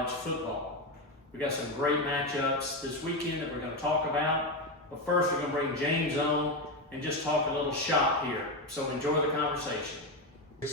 college football. We got some great matchups this weekend that we're going to talk about. But first, we're going to bring James on and just talk a little shop here. So enjoy the conversation.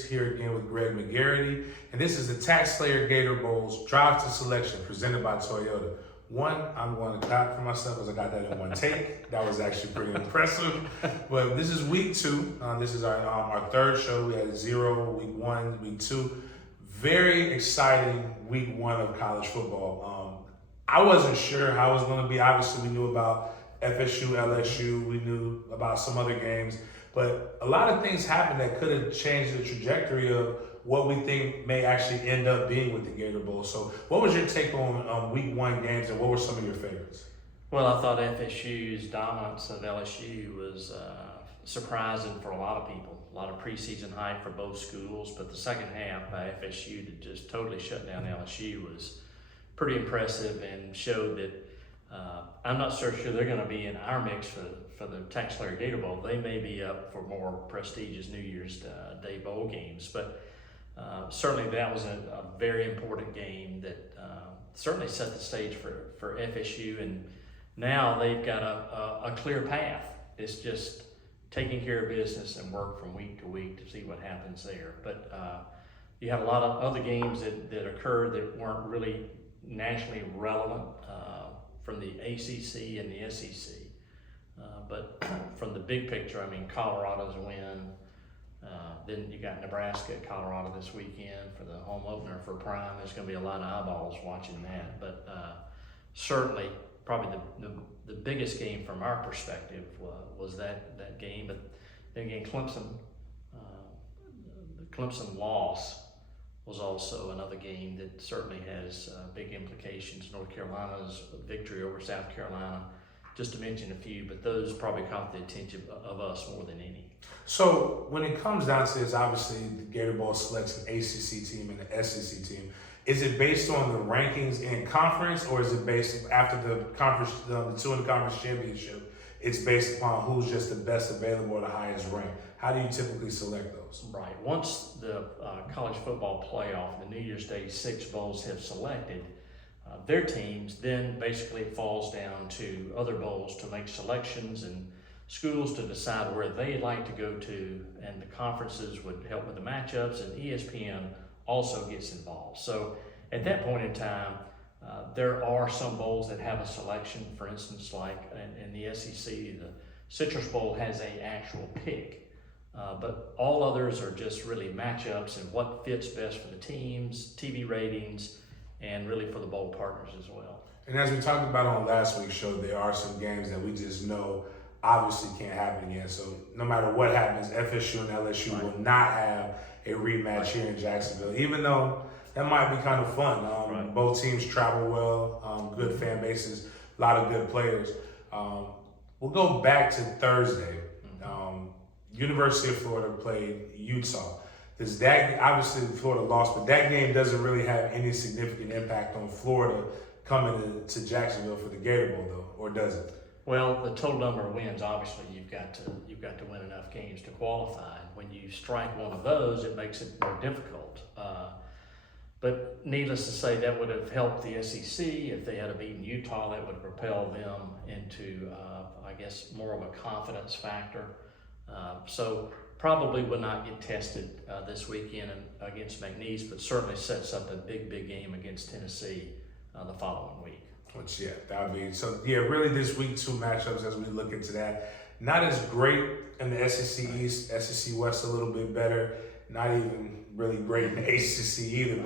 Here again with Greg McGarity, and this is the TaxSlayer Gator Bowls Drive to Selection presented by Toyota. One, I'm going to clap for myself because I got that in one take. That was actually pretty impressive. But this is week 2. This is our third show. We had 0, week 1, week 2. Very exciting week 1 of college football. I wasn't sure how it was going to be. Obviously, we knew about FSU, LSU. We knew about some other games. But a lot of things happened that could have changed the trajectory of what we think may actually end up being with the Gator Bowl. So what was your take on week 1 games, and what were some of your favorites? Well, I thought FSU's dominance of LSU was surprising for a lot of people. A lot of preseason hype for both schools, but the second half by FSU to just totally shut down LSU was pretty impressive and showed that I'm not so sure they're going to be in our mix for the TaxSlayer Gator Bowl. They may be up for more prestigious New Year's Day bowl games, but certainly that was a very important game that certainly set the stage for FSU, and now they've got a clear path. It's just taking care of business and work from week to week to see what happens there. But you had a lot of other games that occurred that weren't really nationally relevant from the ACC and the SEC. But from the big picture, I mean, Colorado's win. Then you got Nebraska at Colorado this weekend for the home opener for Prime. There's going to be a lot of eyeballs watching that. But certainly, probably the biggest game from our perspective was that game. But then again, the Clemson loss was also another game that certainly has big implications. North Carolina's victory over South Carolina, just to mention a few, but those probably caught the attention of us more than any. So when it comes down to this, obviously the Gator Bowl selects an ACC team and an SEC team. Is it based on the rankings in conference, or is it based after the conference, the 2 in the conference championship? It's based upon who's just the best available or the highest rank. How do you typically select those? Right. Once the college football playoff, the New Year's Day 6 bowls have selected their teams, then basically it falls down to other bowls to make selections and schools to decide where they'd like to go to, and the conferences would help with the matchups, and ESPN also gets involved. So at that point in time, there are some bowls that have a selection. For instance, like in the SEC, the Citrus Bowl has an actual pick, but all others are just really matchups and what fits best for the teams, TV ratings, and really for the bowl partners as well. And as we talked about on last week's show, there are some games that we just know obviously can't happen again. So no matter what happens, FSU and LSU Right. will not have a rematch here in Jacksonville, even though that might be kind of fun. Right. Both teams travel well, good fan bases, a lot of good players. We'll go back to Thursday. University of Florida played Utah. Obviously Florida lost, but that game doesn't really have any significant impact on Florida coming to Jacksonville for the Gator Bowl, though, or does it? Well, the total number of wins, obviously, you've got to win enough games to qualify. When you strike one of those, it makes it more difficult. But needless to say, that would have helped the SEC if they had beaten Utah. That would propel them into, I guess, more of a confidence factor. So probably will not get tested this weekend against McNeese, but certainly sets up a big game against Tennessee the following week. Which, yeah, that would be, so yeah, really this week 2 matchups as we look into that. Not as great in the SEC East, SEC West a little bit better. Not even really great in the ACC either,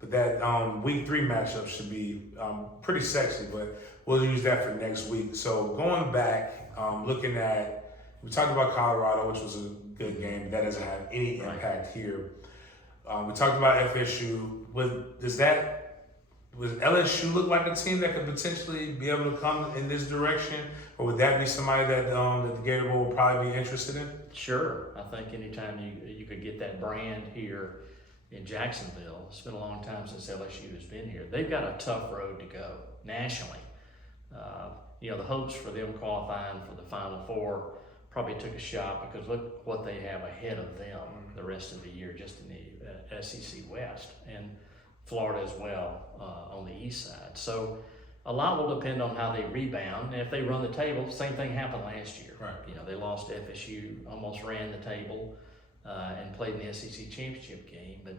but that week 3 matchup should be pretty sexy, but we'll use that for next week. So going back, looking at, we talked about Colorado, which was a good game. That doesn't have any impact here. We talked about FSU. Does LSU look like a team that could potentially be able to come in this direction? Or would that be somebody that the Gator Bowl would probably be interested in? Sure. I think anytime you could get that brand here in Jacksonville, it's been a long time since LSU has been here. They've got a tough road to go nationally. The hopes for them qualifying for the Final Four probably took a shot because look what they have ahead of them the rest of the year just in the SEC West. And Florida as well on the east side. So a lot will depend on how they rebound. And if they run the table, same thing happened last year. Right. You know, they lost to FSU, almost ran the table and played in the SEC championship game, but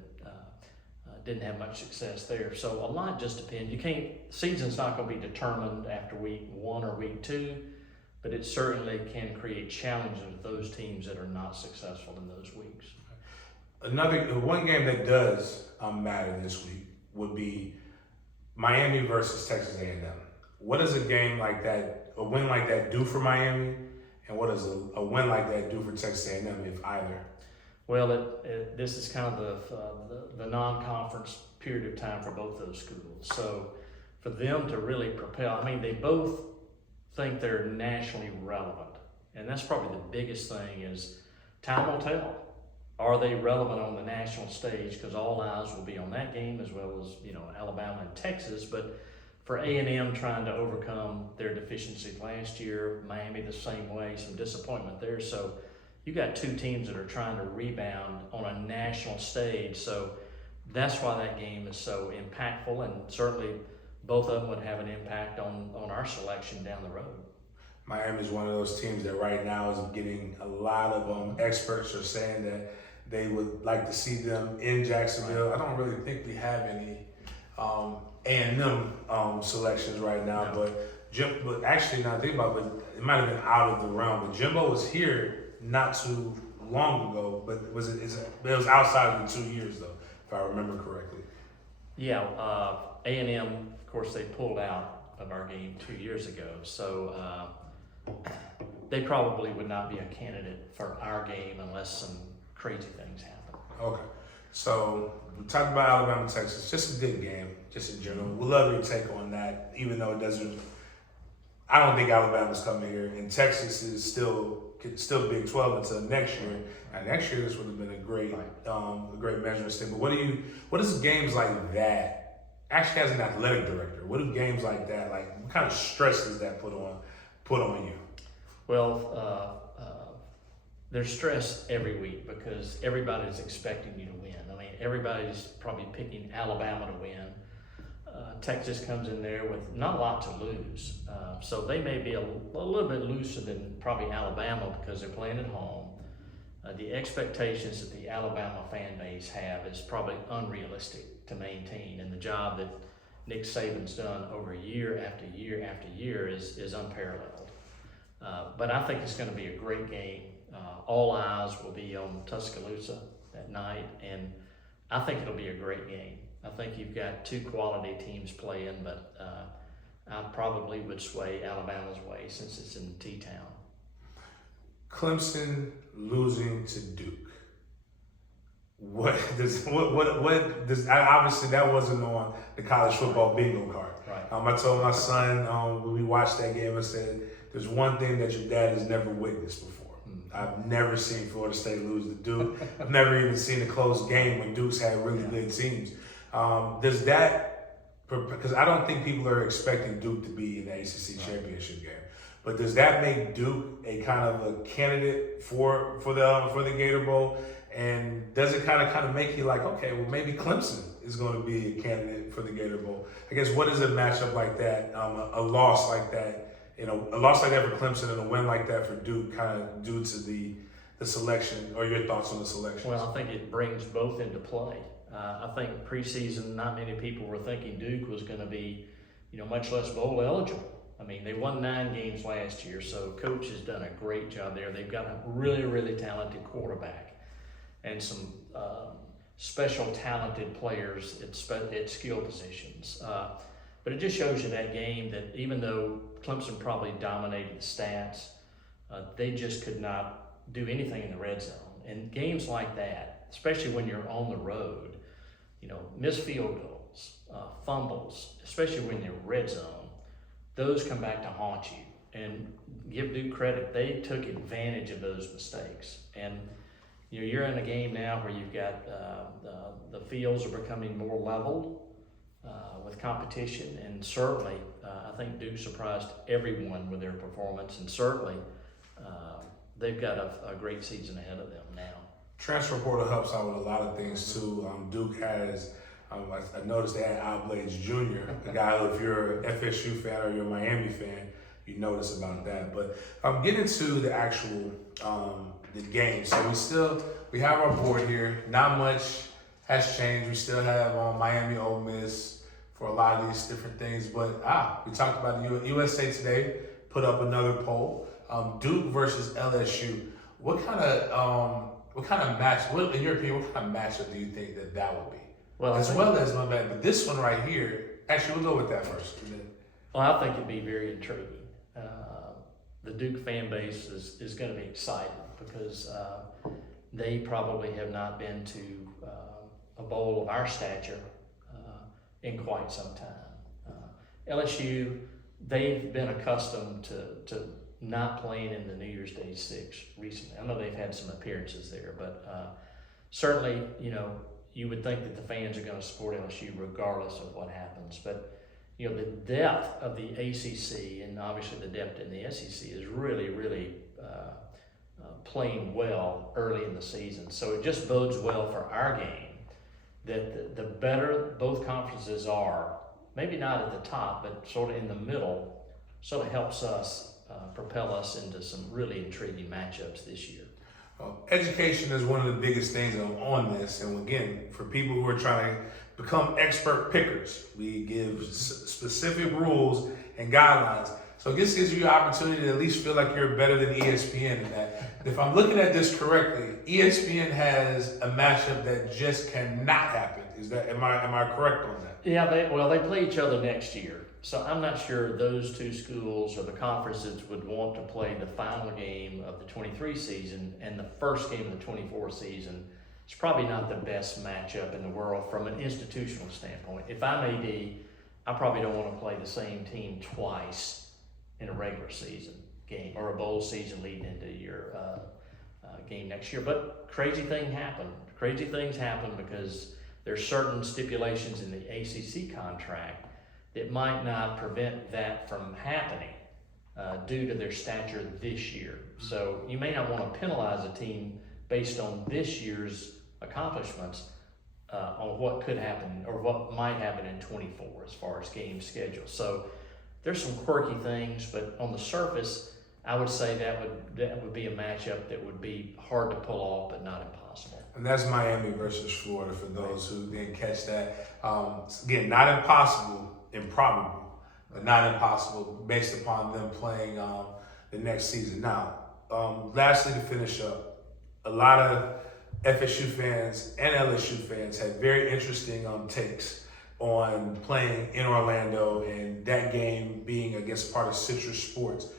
didn't have much success there. So a lot just depends. You can't, season's not going to be determined after week 1 or week 2, but it certainly can create challenges with those teams that are not successful in those weeks. One game that does matter this week would be Miami versus Texas A&M. What does a game like that, a win like that, do for Miami, and what does a win like that do for Texas A&M, if either? Well, this is kind of the non-conference period of time for both those schools. So for them to really propel, I mean, they both think they're nationally relevant. And that's probably the biggest thing is time will tell. Are they relevant on the national stage? Because all eyes will be on that game as well as, you know, Alabama and Texas. But for A&M trying to overcome their deficiencies last year, Miami the same way, some disappointment there. So you got two teams that are trying to rebound on a national stage. So that's why that game is so impactful, and certainly both of them would have an impact on our selection down the road. Miami is one of those teams that right now is getting a lot of experts are saying that they would like to see them in Jacksonville. I don't really think we have any A&M selections right now, No. but actually, now think about it, it might have been out of the realm. But Jimbo was here not too long ago, but it was outside of the 2 years though, if I remember correctly. Yeah, A&M, of course, they pulled out of our game 2 years ago, so they probably would not be a candidate for our game unless some crazy things happen. Okay, so we talked about Alabama, Texas, just a good game, just in general. We'd love your take on that, even though it doesn't. I don't think Alabama's coming here, and Texas is still Big 12 until next year. And next year, this would have been a great measuring stick. But what does games like that actually as an athletic director? What do games like that what kind of stress does that put on you? Well, there's stress every week because everybody's expecting you to win. I mean, everybody's probably picking Alabama to win. Texas comes in there with not a lot to lose. So they may be a little bit looser than probably Alabama because they're playing at home. The expectations that the Alabama fan base have is probably unrealistic to maintain, and the job that Nick Saban's done over year after year after year is unparalleled. But I think it's going to be a great game. All eyes will be on Tuscaloosa that night, and I think it'll be a great game. I think you've got two quality teams playing, but I probably would sway Alabama's way since it's in T-Town. Clemson losing to Duke. Obviously that wasn't on the college football bingo card. Right. I told my son when we watched that game, I said, there's one thing that your dad has never witnessed before. I've never seen Florida State lose to Duke. I've never even seen a close game when Duke's had really good teams. Does that, because I don't think people are expecting Duke to be in the ACC championship game, but does that make Duke a kind of a candidate for the Gator Bowl? And does it kind of make you like, okay, well maybe Clemson is going to be a candidate for the Gator Bowl? I guess what is a matchup like that, a loss like that, a loss like that for Clemson and a win like that for Duke, kind of due to the selection, or your thoughts on the selection? Well, I think it brings both into play. I think preseason, not many people were thinking Duke was going to be, much less bowl eligible. I mean, they won 9 games last year, so coach has done a great job there. They've got a really, really talented quarterback and some special talented players at skill positions. But it just shows you that game that even though Clemson probably dominated the stats, they just could not do anything in the red zone. And games like that, especially when you're on the road, missed field goals, fumbles, especially when you're red zone, those come back to haunt you. And give Duke credit, they took advantage of those mistakes. And you're in a game now where you've got the fields are becoming more leveled with competition, and certainly I think Duke surprised everyone with their performance, and certainly they've got a great season ahead of them now. Transfer portal helps out with a lot of things too. Duke has I noticed they had Al Blades Jr., a guy, if you're an FSU fan or you're a Miami fan, you notice about that. But getting to the actual the game. So we have our board here. Not much has changed. We still have Miami, Ole Miss for a lot of these different things. But we talked about the USA Today put up another poll. Duke versus LSU. What kind of match? In your opinion, what kind of matchup do you think that would be? Well, but this one right here. Actually, we'll go with that first. Well, I think it'd be very intriguing. The Duke fan base is going to be excited because they probably have not been to a bowl of our stature in quite some time. LSU, they've been accustomed to not playing in the New Year's Day Six recently. I know they've had some appearances there, but certainly, you would think that the fans are going to support LSU regardless of what happens. But the depth of the ACC and obviously the depth in the SEC is really, really playing well early in the season. So it just bodes well for our game that the better both conferences are, maybe not at the top, but sort of in the middle, sort of helps us propel us into some really intriguing matchups this year. Education is one of the biggest things on this, and again, for people who are trying to become expert pickers, we give specific rules and guidelines. So this gives you an opportunity to at least feel like you're better than ESPN in that. If I'm looking at this correctly, ESPN has a matchup that just cannot happen. Am I correct on that? Yeah, they play each other next year. So I'm not sure those two schools or the conferences would want to play the final game of the 23 season and the first game of the 24 season. It's probably not the best matchup in the world from an institutional standpoint. If I'm AD, I probably don't want to play the same team twice in a regular season game or a bowl season leading into your game next year. But crazy things happen. Crazy things happen because there's certain stipulations in the ACC contract that might not prevent that from happening due to their stature this year. So you may not want to penalize a team based on this year's accomplishments on what could happen or what might happen in 24 as far as game schedule. So there's some quirky things, but on the surface, I would say that would be a matchup that would be hard to pull off, but not impossible. And that's Miami versus Florida for those who didn't catch that. Again, not impossible, improbable, but not impossible based upon them playing the next season. Now, lastly to finish up, a lot of FSU fans and LSU fans had very interesting takes on playing in Orlando and that game being, I guess, part of Citrus Sports.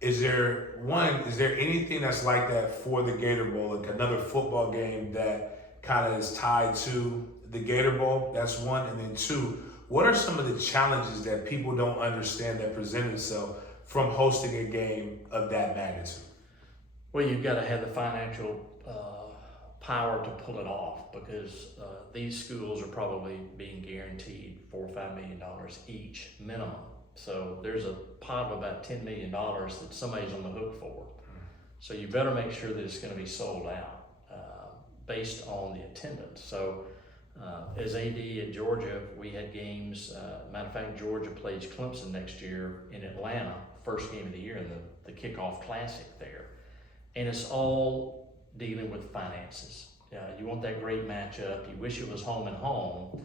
Is there anything that's like that for the Gator Bowl, like another football game that kind of is tied to the Gator Bowl? That's one. And then two, what are some of the challenges that people don't understand that present itself from hosting a game of that magnitude? Well, you've got to have the financial power to pull it off because these schools are probably being guaranteed $4 or $5 million each minimum. So there's a pot of about $10 million that somebody's on the hook for. So you better make sure that it's going to be sold out based on the attendance. So as AD at Georgia, we had games. Matter of fact, Georgia plays Clemson next year in Atlanta, first game of the year in the kickoff classic there. And it's all dealing with finances. You want that great matchup. You wish it was home and home,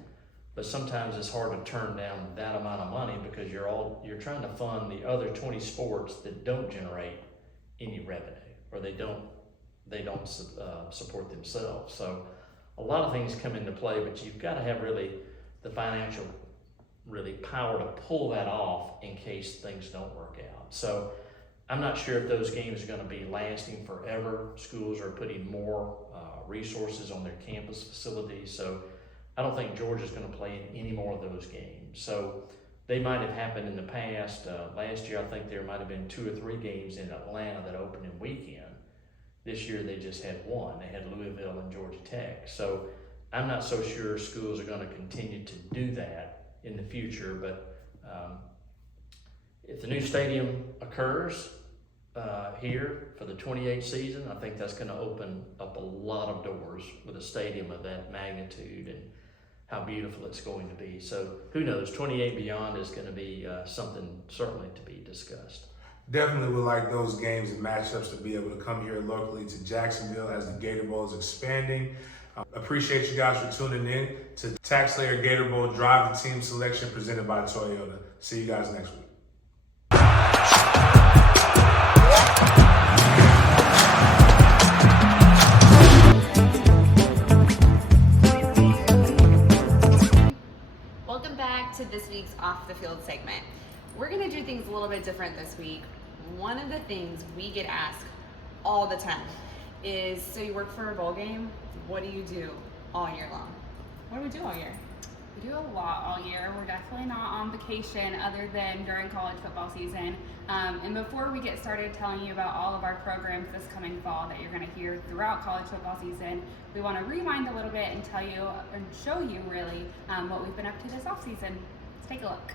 but sometimes it's hard to turn down that amount of money because you're trying to fund the other 20 sports that don't generate any revenue or they don't support themselves. So a lot of things come into play, but you've got to have really the financial power to pull that off in case things don't work out. So I'm not sure if those games are going to be lasting forever. Schools are putting more resources on their campus facilities, so I don't think Georgia's going to play in any more of those games. So they might have happened in the past. Last year, I think there might have been 2 or 3 games in Atlanta that opened in weekend. This year, they just had one. They had Louisville and Georgia Tech. So I'm not so sure schools are going to continue to do that in the future, but if the new stadium occurs here for the 28th season, I think that's going to open up a lot of doors with a stadium of that magnitude. And how beautiful it's going to be. So who knows, 28 Beyond is going to be something certainly to be discussed. Definitely would like those games and matchups to be able to come here locally to Jacksonville as the Gator Bowl is expanding. Appreciate you guys for tuning in to TaxSlayer Gator Bowl Drive the Team Selection presented by Toyota. See you guys next week. Welcome back to this week's Off the Field segment. We're gonna do things a little bit different this week. One of the things we get asked all the time is, so you work for a bowl game, what do you do all year long? What do we do all year? We do a lot all year. We're definitely not on vacation other than during college football season. And before we get started telling you about all of our programs this coming fall that you're going to hear throughout college football season, we want to rewind a little bit and tell you and show you really what we've been up to this off season. Let's take a look.